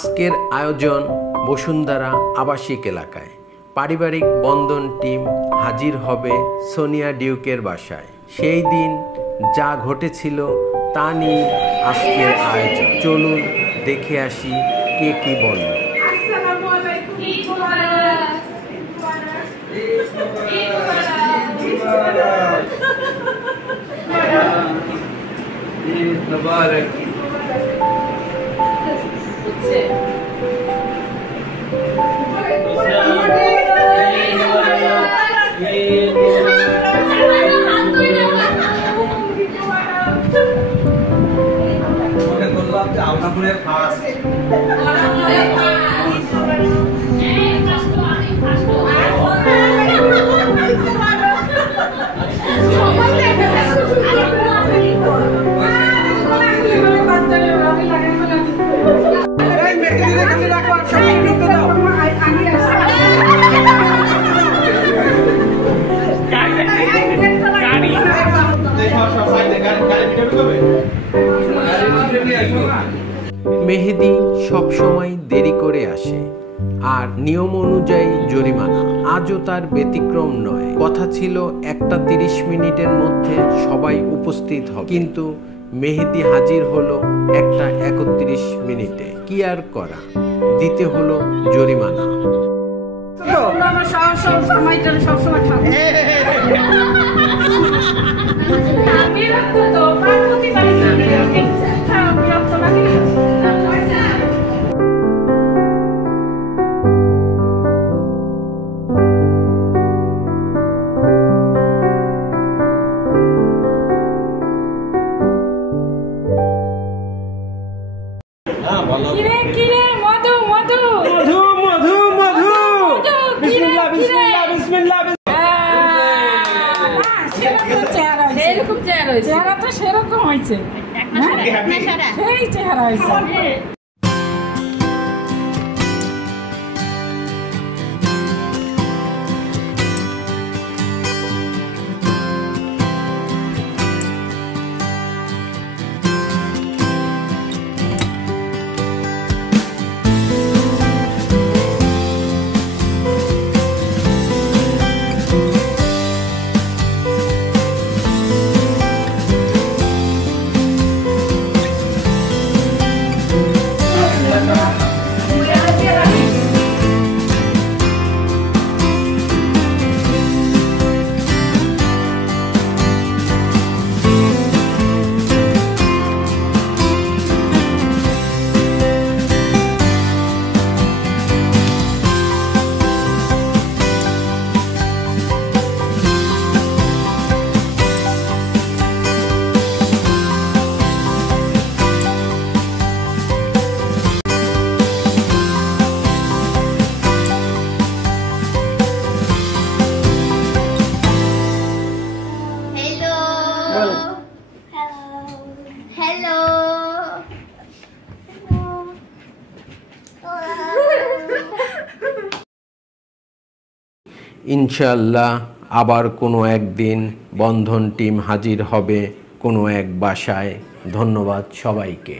আজকের আয়োজন বসুন্ধরা আবাসিক এলাকায়। পারিবারিক বন্ধন টিম হাজির হবে সোনিয়া ডিউকের বাসায়। সেই দিন যা ঘটেছিল তা নিয়ে আজকের আয়োজন। চলুন দেখে আসি কে কি বলল। মেহেদি সবসময় দেরি করে আসে আর নিয়ম অনুযায়ী জরিমানা। আজও তার ব্যতিক্রম নয়। কথা ছিল 1:30 মিনিটের মধ্যে সবাই উপস্থিত হবে, কিন্তু মেহেদি হাজির হলো 1:31 মিনিটে। কি আর করা, দিতে হলো জরিমানা। চেহারা তো সেরকম হয়েছে, সেই চেহারা হয়েছে। ইনশাআল্লাহ আবার কোনো একদিন বন্ধন টিম হাজির হবে কোনো এক বাসায়। ধন্যবাদ সবাইকে।